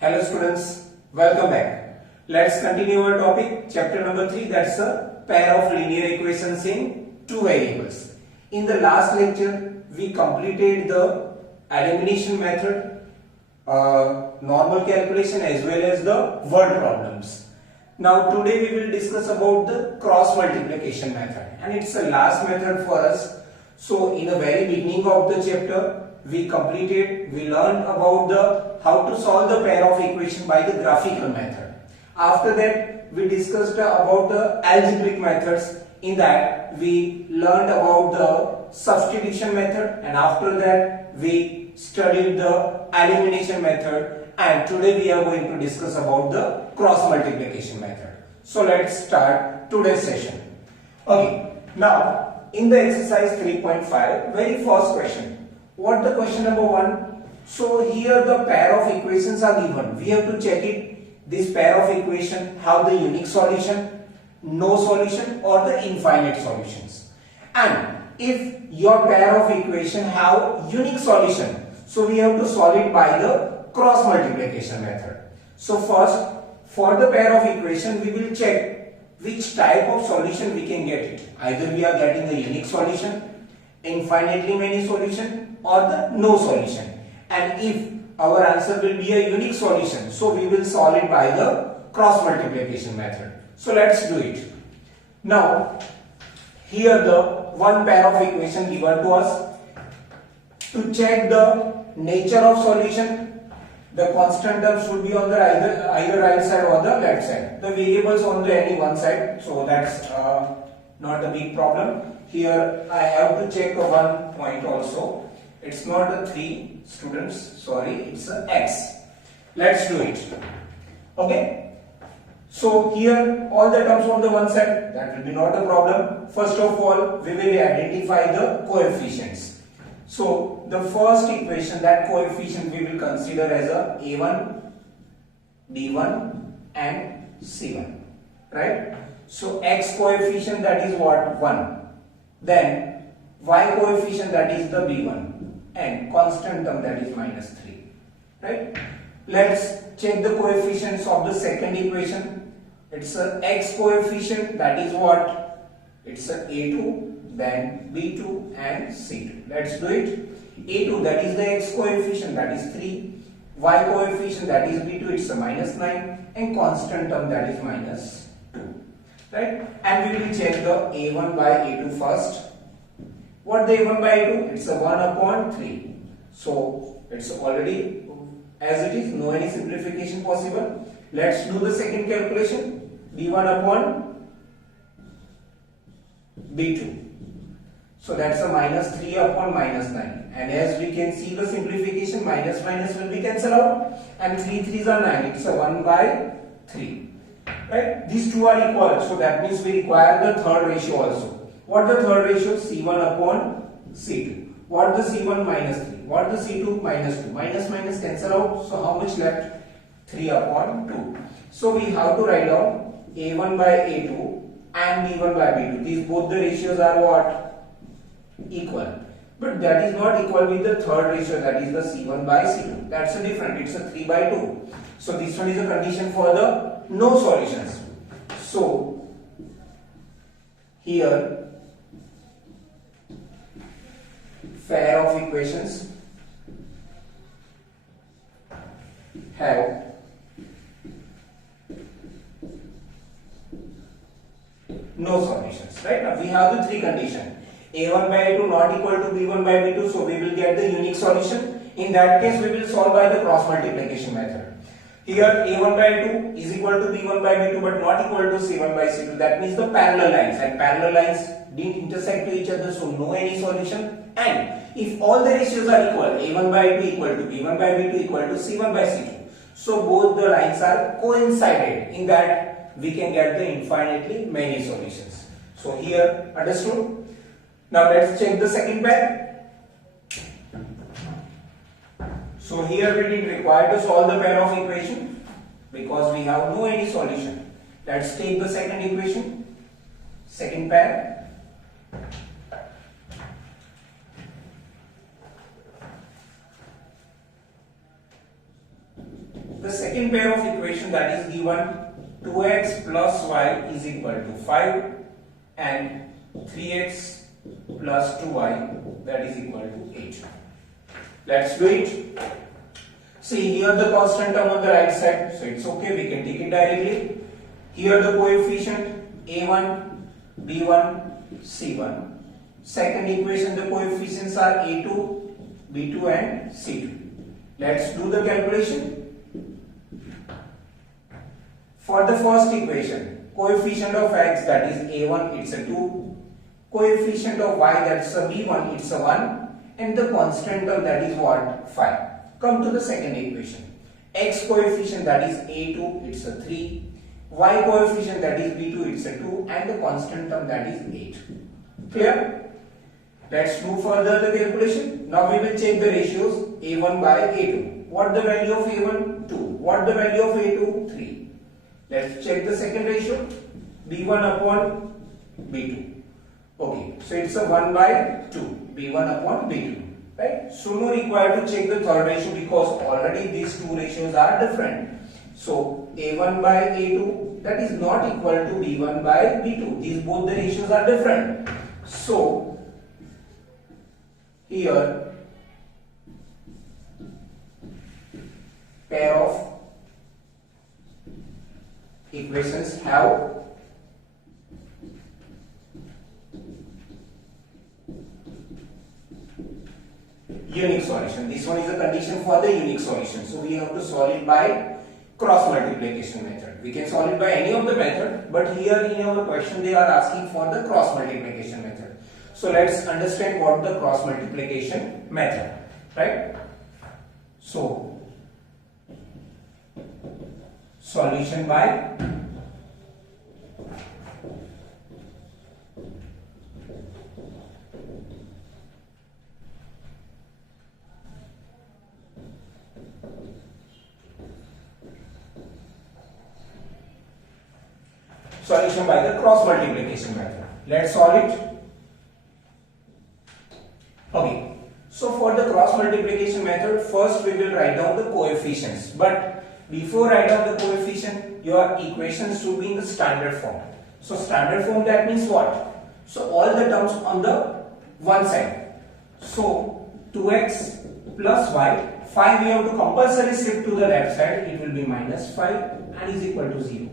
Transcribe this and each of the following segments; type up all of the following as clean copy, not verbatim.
Hello students, welcome back. Let's continue our topic, chapter number 3, that's a pair of linear equations in two variables. In the last lecture, we completed the elimination method, normal calculation as well as the word problems. Now today we will discuss about the cross multiplication method, and it's the last method for us. So in the very beginning of the chapter, we learned about how to solve the pair of equation by the graphical method. After that, we discussed about the algebraic methods. In that, we learned about the substitution method, and after that, we studied the elimination method. And today we are going to discuss about the cross multiplication method. So let's start today's session. Okay, now in the exercise 3.5, very first question. What the question number 1? So here the pair of equations are given. We have to check it. This pair of equation have the unique solution, no solution, or the infinite solutions. And if your pair of equation have unique solution, so we have to solve it by the cross multiplication method. So first, for the pair of equation, we will check which type of solution we can get it. Either we are getting a unique solution, infinitely many solution, or the no solution. And if our answer will be a unique solution, so we will solve it by the cross multiplication method. So let's do it. Now, here the one pair of equation given to us. To check the nature of solution, the constant term should be on the either right side or the left side. The variables on the any one side, so that's not a big problem. Here I have to check one point also. It's not a 3 students, sorry, it's a x. Let's do it. Okay. So here all the terms on the one side, that will be not a problem. First of all, we will identify the coefficients. So the first equation, that coefficient we will consider as a a1, b1 and c1, right? So x coefficient, that is what? 1. Then y coefficient, that is the b1, and constant term, that is -3, right? Let's check the coefficients of the second equation. It's a x coefficient, that is what? It's a a2, then b2 and c2. Let's do it. a2, that is the x coefficient, that is 3. Y coefficient, that is b2, it's a -9, and constant term, that is -2, right? And we will check the a1 by a2 first. What the a1 by a2? It's a 1 upon 3. So it's already as it is, no any simplification possible. Let's do the second calculation. b1 upon b2. So that's a -3 upon -9. And as we can see the simplification, minus minus will be cancelled out. And 3 3s are 9. It's a 1 by 3. Right? These two are equal. So that means we require the third ratio also. What the third ratio? C1 upon C2. What the C1? -3. What the C2? -2. Minus minus cancel out. So how much left? 3 upon 2. So we have to write down A1 by A2 and B1 by B2. These both the ratios are what? Equal. But that is not equal with the third ratio, that is the C1 by C2. That's a different. It's a 3 by 2. So this one is a condition for the no solutions. So here pair of equations have no solutions, right? Now we have the three conditions. A1 by A2 not equal to B1 by B2, so we will get the unique solution. In that case, we will solve by the cross multiplication method. Here A1 by A2 is equal to B1 by B2 but not equal to C1 by C2. That means the parallel lines, and parallel lines didn't intersect to each other, so no any solution. And if all the ratios are equal, A1 by A2 equal to B1 by B2 equal to C1 by C2, so both the lines are coincided. In that, we can get the infinitely many solutions. So here, understood? Now let's check the second pair. So here we didn't require to solve the pair of equation because we have no any solution. Let's take the second equation, second pair. The second second pair of equation that is given 2x plus y is equal to 5 and 3x plus 2y that is equal to 8. Let's do it. See here the constant term on the right side, so it's okay, we can take it directly. Here the coefficient a1, b1, c1. Second equation the coefficients are a2, b2 and c2. Let's do the calculation. For the first equation, coefficient of x that is a1 it's a 2, coefficient of y that's a b1 it's a 1, and the constant term that is what? 5. Come to the second equation. X coefficient that is a2 it's a 3, y coefficient that is b2 it's a 2, and the constant term that is 8. Clear? Let's move further the calculation. Now we will check the ratios a1 by a2. What the value of a1? 2. What the value of a2? 3. Let's check the second ratio, b1 upon b2. Okay, so it's a 1 by 2, b1 upon b2. Right? So no required to check the third ratio because already these two ratios are different. So a1 by a2 that is not equal to b1 by b2. These both the ratios are different. So here pair of equations have unique solution. This one is a condition for the unique solution. So we have to solve it by cross multiplication method. We can solve it by any of the method, but here in our question they are asking for the cross multiplication method. So let's understand what the cross multiplication method, right? So solution by the cross multiplication method. Let's solve it. Okay, so for the cross multiplication method, first we will write down the coefficients. But before write down the coefficient, your equations should be in the standard form. So standard form, that means what? So all the terms on the one side. So 2x plus y, 5 we have to compulsory shift to the left side. It will be minus 5 and is equal to 0.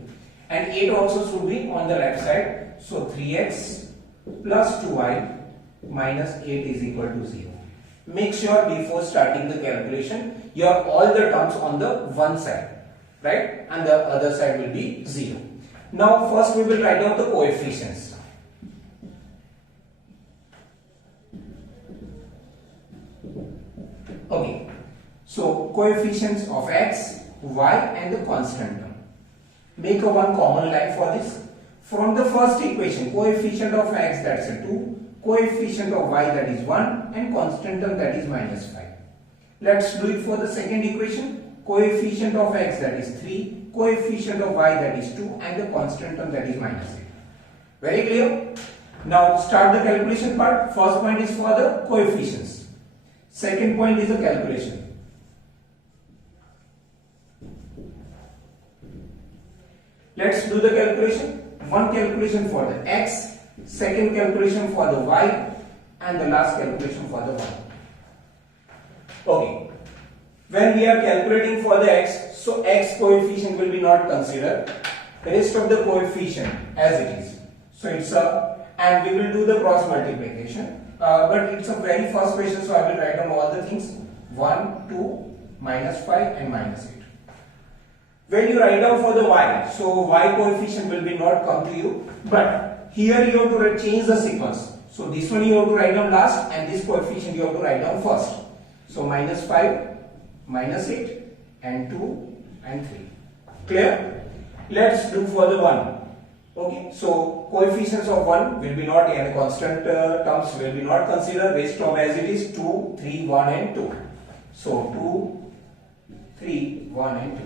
And 8 also should be on the left side. So 3x plus 2y minus 8 is equal to 0. Make sure before starting the calculation, you have all the terms on the one side, right? And the other side will be 0. Now first we will write down the coefficients. Okay, so coefficients of x, y and the constant term. Make a one common line for this. From the first equation, coefficient of x that's a 2, coefficient of y that is 1 and constant term that is minus 5. Let's do it for the second equation. Coefficient of x that is 3, coefficient of y that is 2 and the constant term that is minus 8. Very clear? Now start the calculation part. First point is for the coefficients. Second point is the calculation. Let's do the calculation. One calculation for the x, second calculation for the y and the last calculation for the y. Okay. When we are calculating for the x, so x coefficient will be not considered. The rest of the coefficient as it is. So it's a, and we will do the cross multiplication. But it's a very first question, so I will write down all the things. 1, 2, minus 5 and minus 8. When you write down for the y, so y coefficient will be not come to you, but here you have to change the sequence. So this one you have to write down last and this coefficient you have to write down first. So minus 5, minus 8 and 2 and 3. Clear? Let's do for the 1. Okay, so coefficients of 1 will be not, and constant terms will be not considered. Rest of as it is 2, 3, 1 and 2. So 2, 3, 1 and 2.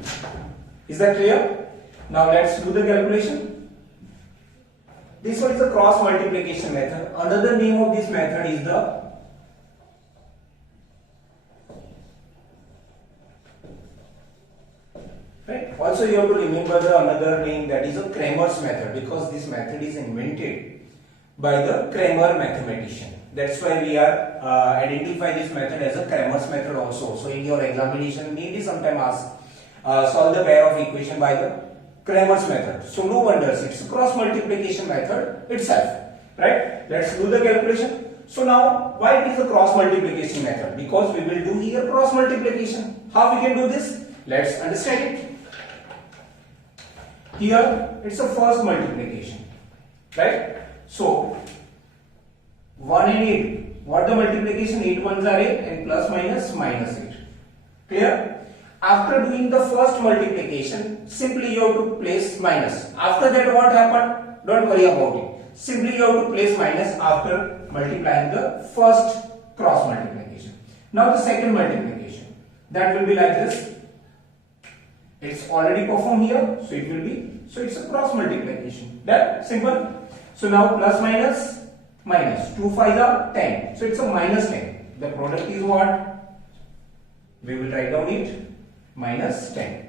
Is that clear? Now let's do the calculation. This one is the cross multiplication method. Another name of this method is the right? Also you have to remember the another name, that is a Cramer's method, because this method is invented by the Cramer mathematician. That's why we are identify this method as a Cramer's method also. So in your examination maybe sometime ask solve the pair of equation by the Cramer's method. So no wonders, it's a cross multiplication method itself, right? Let's do the calculation. So now why it is a cross multiplication method? Because we will do here cross multiplication. How we can do this? Let's understand it. Here it's a first multiplication, right? So 1 and 8, what the multiplication? 8 ones are 8 and plus minus minus 8. Clear? After doing the first multiplication, simply you have to place minus. After that what happened? Don't worry about it. Simply you have to place minus after multiplying the first cross multiplication. Now the second multiplication, that will be like this. It's already performed here, so it will be, so it's a cross multiplication. That simple. So now plus minus minus, 2 5s are 10, so it's a minus 10. The product is what? We will write down it minus 10.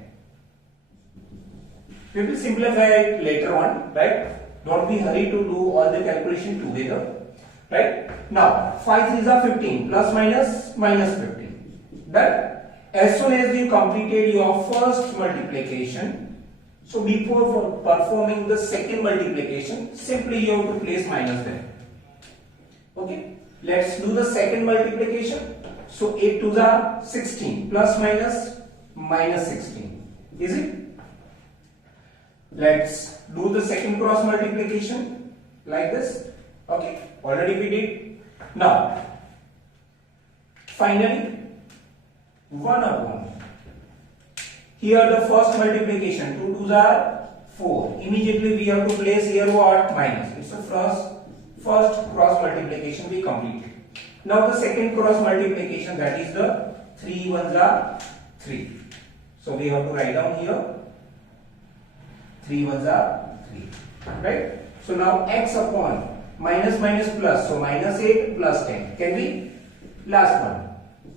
We will simplify it later on, right? Don't be hurried to do all the calculation together, right? Now 5 3s are 15, plus minus minus 15. That as soon as you completed your first multiplication, so before performing the second multiplication, simply you have to place minus there. Okay, let's do the second multiplication. So 8 2s are 16, plus minus minus 16. Is it? Let's do the second cross multiplication like this. Okay, already we did. Now finally 1 upon, here the first multiplication, 2 2s are 4. Immediately we have to place here what? Minus. It's a first cross multiplication we completed. Now the second cross multiplication, that is the 3 1s are 3. So we have to write down here 3 1s are 3, right? So now x upon minus minus plus, so minus 8 plus 10 can be last one,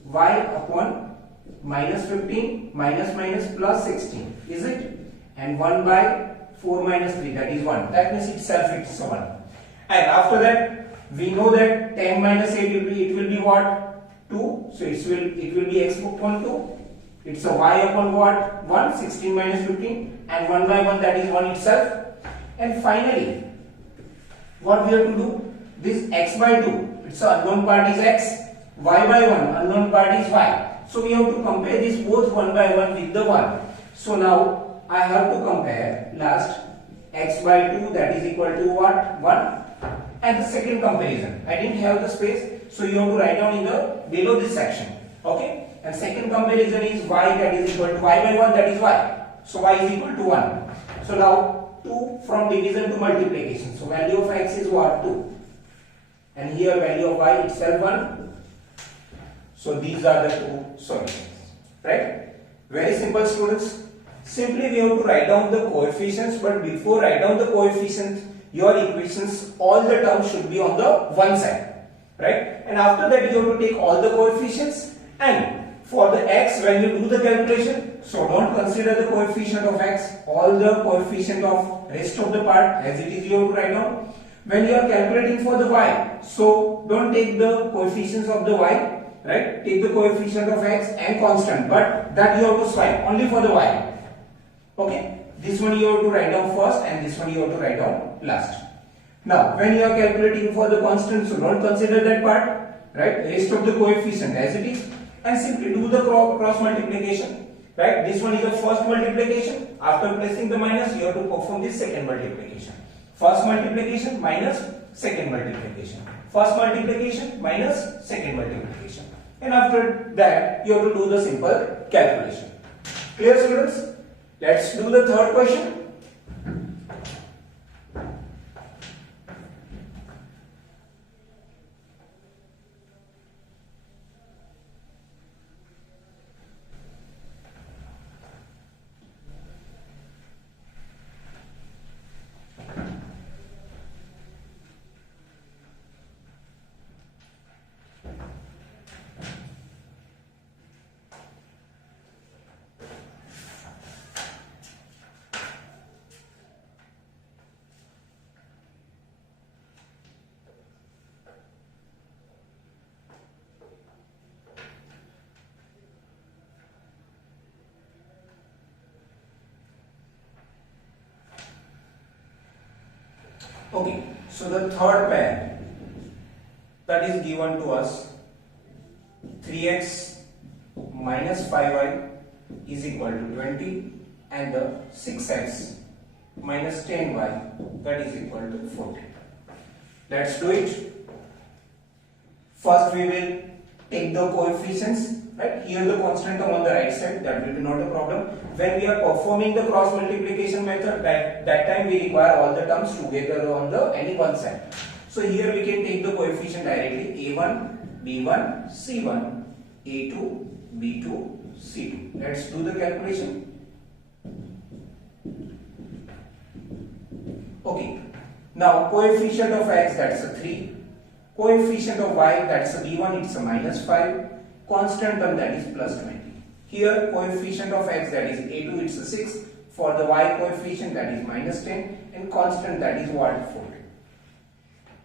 y upon minus 15 minus minus plus 16, is it? And 1 by 4 minus 3, that is 1. That means itself it's 1. And after that we know that 10 minus 8 will be what? 2. So it will be x upon 2. It's a y upon what? 1. 16 minus 15, and 1 by 1, that is 1 itself. And finally what we have to do? This x by 2, it's a unknown part is x, y by 1, unknown part is y. So we have to compare this both 1 by 1 with the 1. So now I have to compare last x by 2, that is equal to what? 1. And the second comparison, I didn't have the space, so you have to write down in the below this section. Okay, and second comparison is y, that is equal to y by 1, that is y. So y is equal to 1. So now 2 from division to multiplication, so value of x is what? 2, and here value of y itself 1. So these are the two solutions, right? Very simple, students. Simply we have to write down the coefficients, but before write down the coefficients, your equations, all the terms should be on the one side, right? And after that you have to take all the coefficients, and for the x, when you do the calculation, so don't consider the coefficient of x, all the coefficient of rest of the part as it is you have to write down. When you are calculating for the y, so don't take the coefficients of the y, right? Take the coefficient of x and constant, but that you have to swipe only for the y. Okay, this one you have to write down first, and this one you have to write down last. Now when you are calculating for the constant, so don't consider that part, right? Rest of the coefficient as it is, and simply do the cross multiplication, right? This one is the first multiplication. After placing the minus, you have to perform this second multiplication. First multiplication minus second multiplication, first multiplication minus second multiplication, and after that you have to do the simple calculation. Clear, students? Let's do the third question. Okay, so the third pair that is given to us, 3x minus 5y is equal to 20 and the 6x minus 10y that is equal to 40. Let's do it. First we will take the coefficients, right? Here the constant term on the right side, that will be not a problem. When we are performing the cross multiplication method, that time we require all the terms together on the any one side. So here we can take the coefficient directly, a1, b1, c1, a2, b2, c2. Let's do the calculation. Okay, now coefficient of x, that's a 3, coefficient of y, that's a b1, it's a minus 5, constant term, that is plus 20. Here coefficient of x, that is a2, it's a 6, for the y coefficient, that is minus 10, and constant, that is what, 4.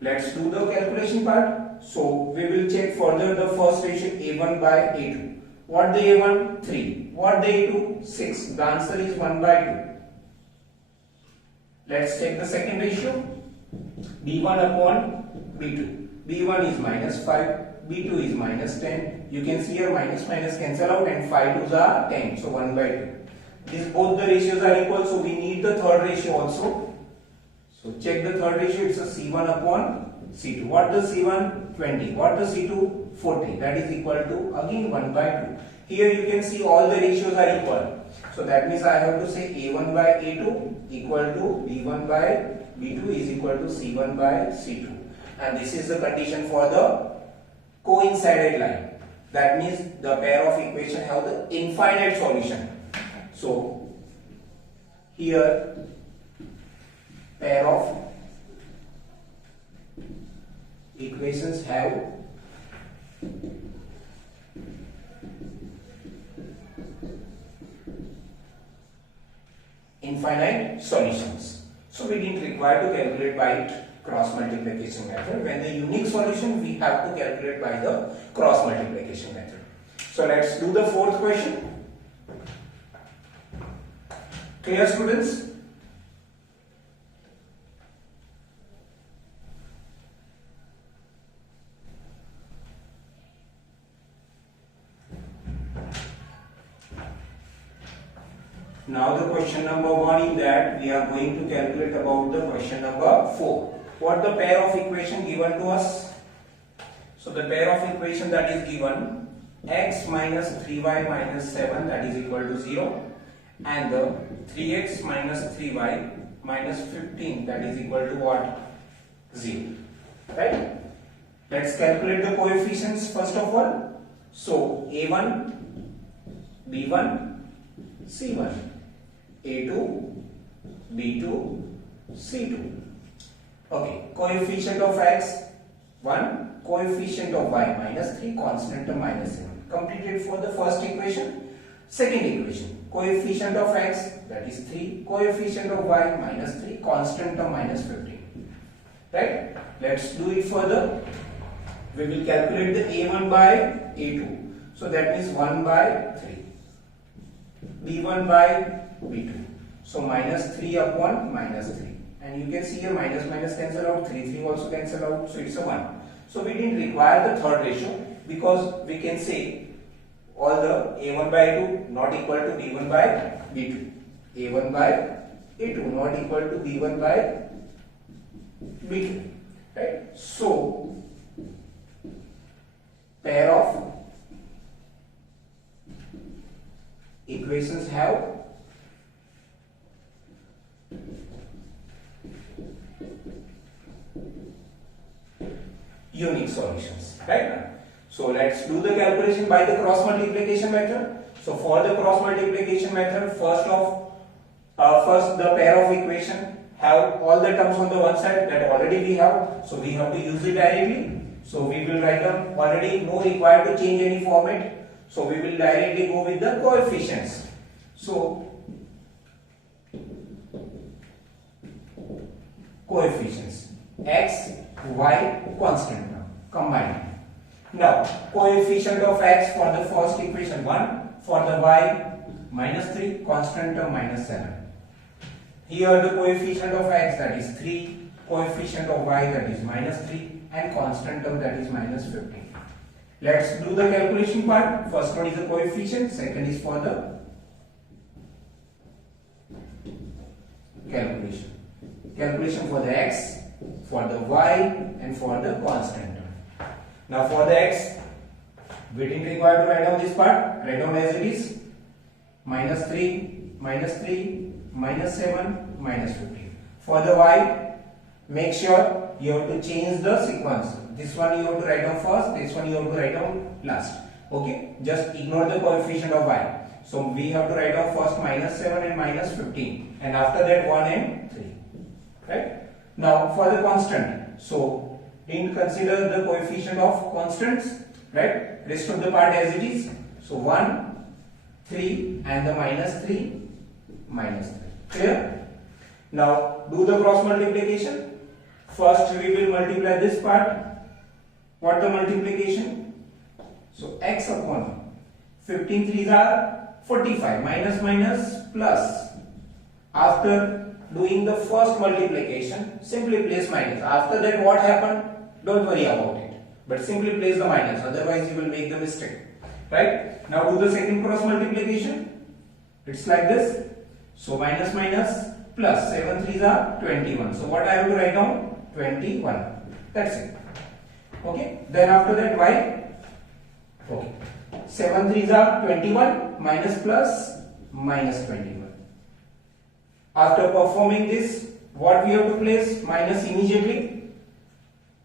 Let's do the calculation part. So we will check further the first ratio, a1 by a2. What the a1? 3. What the a2? 6. The answer is 1 by 2. Let's take the second ratio, b1 upon b2. b1 is minus 5, b2 is minus 10. You can see here minus minus cancel out and 5 2s are 10, so 1 by 2. These both the ratios are equal, so we need the third ratio also. So check the third ratio, it's a c1 upon c2. What the c1? 20. What the c2? 40. That is equal to again 1 by 2. Here you can see all the ratios are equal. So that means I have to say a1 by a2 equal to b1 by b2 is equal to c1 by c2. And this is the condition for the coincident line. That means the pair of equation have the infinite solution. So here pair of equations have infinite solutions. So we didn't require to calculate by cross multiplication method. When the unique solution, we have to calculate by the cross multiplication method. So let's do the fourth question. Clear, students? Now the question number 1 is that we are going to calculate about the question number 4. What the pair of equation given to us? So the pair of equation that is given, x minus 3y minus 7, that is equal to 0, and the 3x minus 3y minus 15, that is equal to what? 0. Right? Let's calculate the coefficients first of all. So a1, b1, c1, a2, b2, c2. Okay, coefficient of x 1, coefficient of y minus 3, constant term minus 7. Completed for the first equation. Second equation, coefficient of x, that is 3, coefficient of y minus 3, constant term minus 15. Right? Let's do it further. We will calculate the a1 by a2. So that means 1 by 3. b1 by b2. So minus 3 upon minus 3. And you can see here minus minus cancel out, 3 also cancel out, so it's a 1. So we didn't require the third ratio because we can say all the a1 by a2 not equal to b1 by b2. a1 by a2 not equal to b1 by b2. Right? So pair of equations have unique solutions, right? So let's do the calculation by the cross multiplication method. So for the cross multiplication method, first the pair of equation have all the terms on the one side that already we have, so we have to use it directly. So we will write them already, no required to change any format. So we will directly go with the coefficients. So coefficients x, y, constant term combined. Now coefficient of x for the first equation 1, for the y minus 3, constant term minus 7. Here the coefficient of x, that is 3, coefficient of y that is minus 3 and constant term that is minus 15. Let's do the calculation part. First one is the coefficient, second is for the calculation. Calculation for the x, for the y and for the constant term. Now for the x, we didn't require to write down this part. Write down as it is. Minus 3, minus 3, minus 7, minus 15. For the y, make sure you have to change the sequence. This one you have to write down first, this one you have to write down last. Okay, just ignore the coefficient of y. So we have to write down first minus 7 and minus 15, and after that 1 and 3. Right? Now for the constant, so didn't consider the coefficient of constants, right? Rest of the part as it is. So 1, 3 and the minus 3, minus 3. Clear? Now do the cross multiplication. First we will multiply this part. What the multiplication? So x upon 15 3s are 45, minus minus plus. After doing the first multiplication, simply place minus. After that what happened? Don't worry about it, but simply place the minus, otherwise you will make the mistake. Right? Now do the second cross multiplication. It's like this. So minus minus plus, 7 3s are 21. So what I have to write down? 21. That's it. Okay. Then after that y. Okay. 7 3s are 21, minus plus minus 21. After performing this, what we have to place? Minus immediately.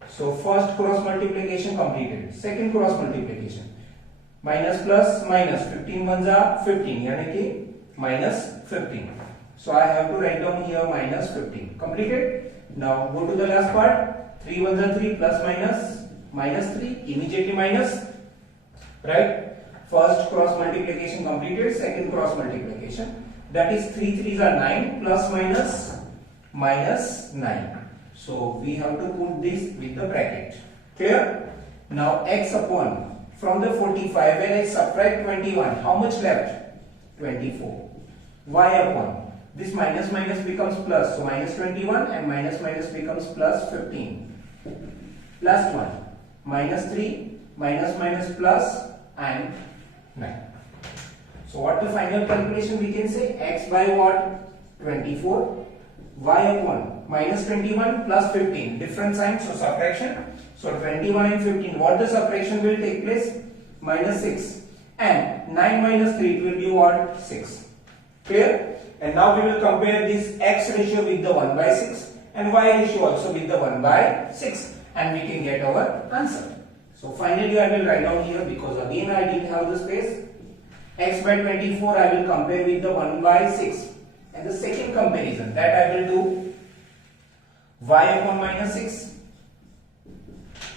So first cross multiplication completed. Second cross multiplication. Minus plus minus, 15 ones are 15, yani ki minus 15. So I have to write down here minus 15. Completed. Now go to the last part. 3 ones are 3, plus minus minus 3, immediately minus. Right? First cross multiplication completed, second cross multiplication. That is 3 3s are 9, plus minus minus 9. So we have to put this with the bracket. Clear? Now x upon, from the 45, when I subtract 21, how much left? 24. Y upon, this minus minus becomes plus, so minus 21 and minus minus becomes plus 15. Last one, minus 3, minus minus plus and 9. So what the final calculation we can say? X by what? 24. Y upon minus 21 plus 15. Different sign, so subtraction. So 21 and 15. What the subtraction will take place? Minus 6. And 9 minus 3, it will be what? 6. Clear? And now we will compare this x ratio with the 1 by 6 and y ratio also with the 1 by 6. And we can get our answer. So finally I will write down here, because again I didn't have the space. X by 24 I will compare with the 1 by 6. And the second comparison that I will do, y upon minus 6,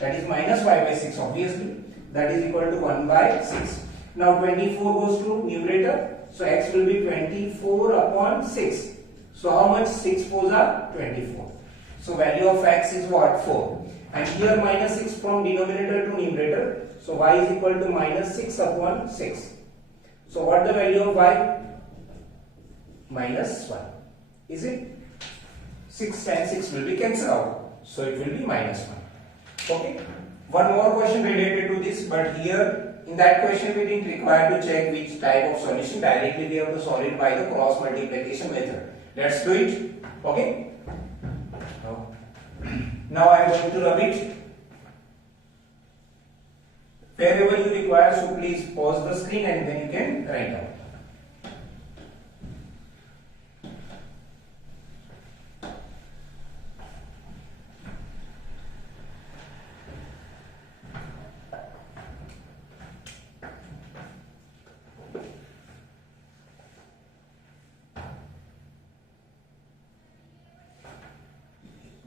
that is minus y by 6 obviously, that is equal to 1 by 6. Now 24 goes to numerator, so x will be 24 upon 6. So how much? 6 4s are 24. So value of x is what? 4. And here minus 6 from denominator to numerator, so y is equal to minus 6 upon 6. So what the value of y? Minus 1. Is it? 6 times 6 will be cancelled out, so it will be minus 1. Okay. One more question related to this, but here in that question we didn't require to check which type of solution. Directly we have to solve it by the cross multiplication method. Let's do it. Okay. Now I am going to rub it. Wherever you require, so please pause the screen and then you can write down.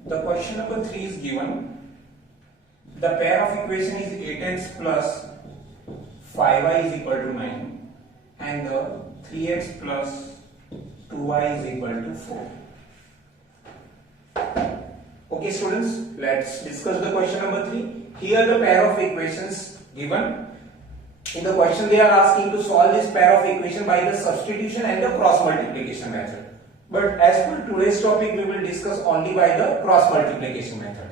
The question number 3 is given. The pair of equation is 8x plus 5y is equal to 9 and the 3x plus 2y is equal to 4. Okay students, let's discuss the question number 3. Here the pair of equations given. In the question they are asking to solve this pair of equation by the substitution and the cross multiplication method. But as per today's topic, we will discuss only by the cross multiplication method.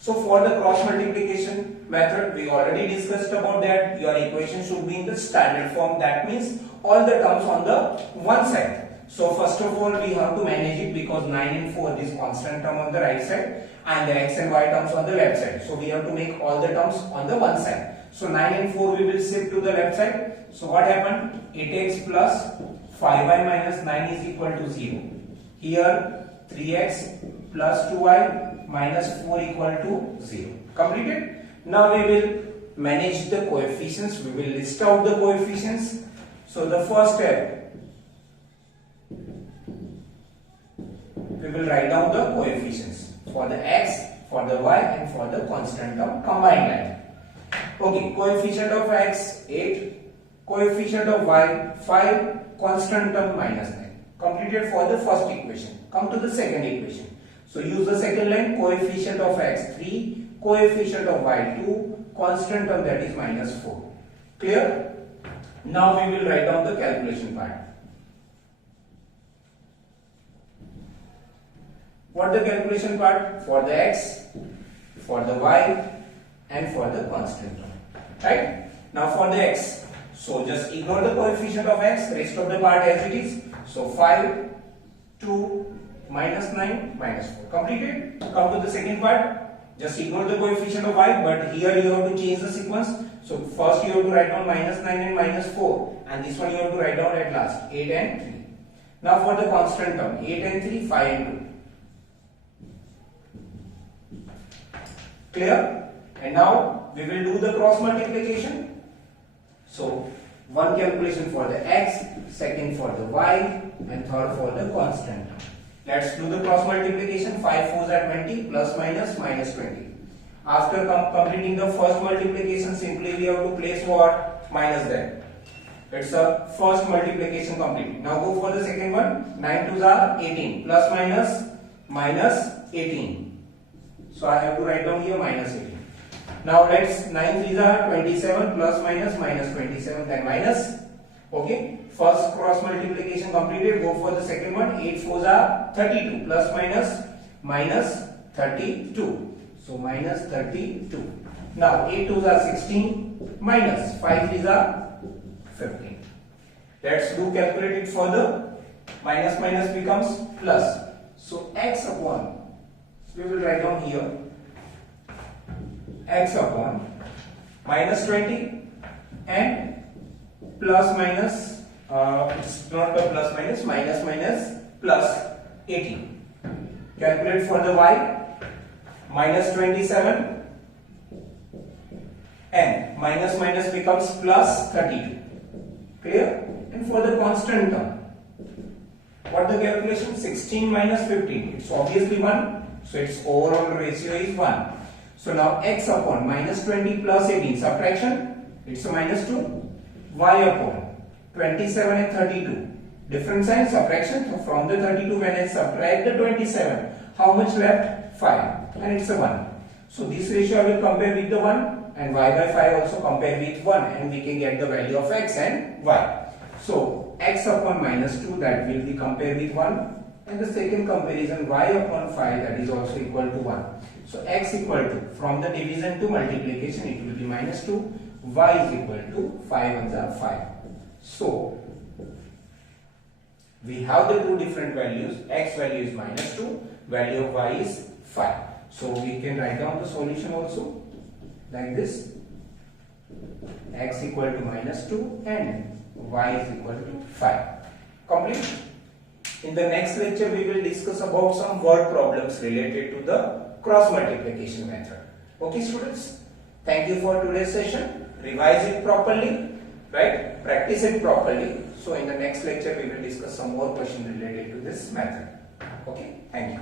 So for the cross multiplication method, we already discussed about that. Your equation should be in the standard form. That means all the terms on the one side. So first of all, we have to manage it because 9 and 4 is constant term on the right side and the x and y terms on the left side. So we have to make all the terms on the one side. So 9 and 4 we will shift to the left side. So what happened? 8x plus 5y minus 9 is equal to 0. Here 3x plus 2y minus 4 equal to 0. Completed? Now we will manage the coefficients. We will list out the coefficients. So the first step, we will write down the coefficients for the x, for the y and for the constant term combined line. Okay, coefficient of x 8, coefficient of y 5, constant term minus 9. Completed for the first equation. Come to the second equation. So use the second line, coefficient of x 3, coefficient of y 2, constant term that is minus 4. Clear? Now we will write down the calculation part. What the calculation part? For the x, for the y and for the constant term. Right? Now for the x, so just ignore the coefficient of x, rest of the part as it is. So 5, 2, minus 9, minus 4. Completed? Come to the second part. Just ignore the coefficient of y, but here you have to change the sequence. So first you have to write down minus 9 and minus 4, and this one you have to write down at last, 8 and 3. Now for the constant term, 8 and 3, 5 and 2. Clear? And now we will do the cross multiplication. So one calculation for the x, second for the y, and third for the constant term. Let's do the cross multiplication. 5 4s are 20, plus minus minus 20. After completing the first multiplication, simply we have to place what? Minus there. It's a first multiplication complete. Now go for the second one. 9 2s are 18, plus minus minus 18. So I have to write down here minus 18. Now let's 9 3s are 27, plus minus minus 27, then minus. Okay, first cross multiplication completed. Go for the second one. 8 4s are 32, plus minus minus 32. So minus 32. Now 8 2s are 16, minus 5 3s are 15. Let's do calculate it further. Minus minus becomes plus. So x upon, we will write down here, x upon minus 20 and plus minus, it's not a plus minus, minus minus plus 18. Calculate for the y, minus 27 and minus minus becomes plus 32. Clear? And for the constant term, what the calculation? 16 minus 15, it's obviously 1. So its overall ratio is 1. So now x upon minus 20 plus 18, subtraction, it's a minus 2. Y upon 27 and 32, different sign, subtraction. So from the 32, when I subtract the 27, how much left? 5, and it's a 1. So this ratio I will compare with the 1, and y by 5 also compare with 1, and we can get the value of x and y. So x upon minus 2, that will be compared with 1. And the second comparison, y upon 5, that is also equal to 1. So x equal to, from the division to multiplication, it will be minus 2. Y is equal to 5 ones are 5. So we have the two different values. X value is minus 2, value of y is 5. So we can write down the solution also like this. X equal to minus 2 and y is equal to 5. Complete. In the next lecture, we will discuss about some word problems related to the cross multiplication method. Okay, students? Thank you for today's session. Revise it properly, right? Practice it properly. So in the next lecture, we will discuss some more questions related to this method. Okay, thank you.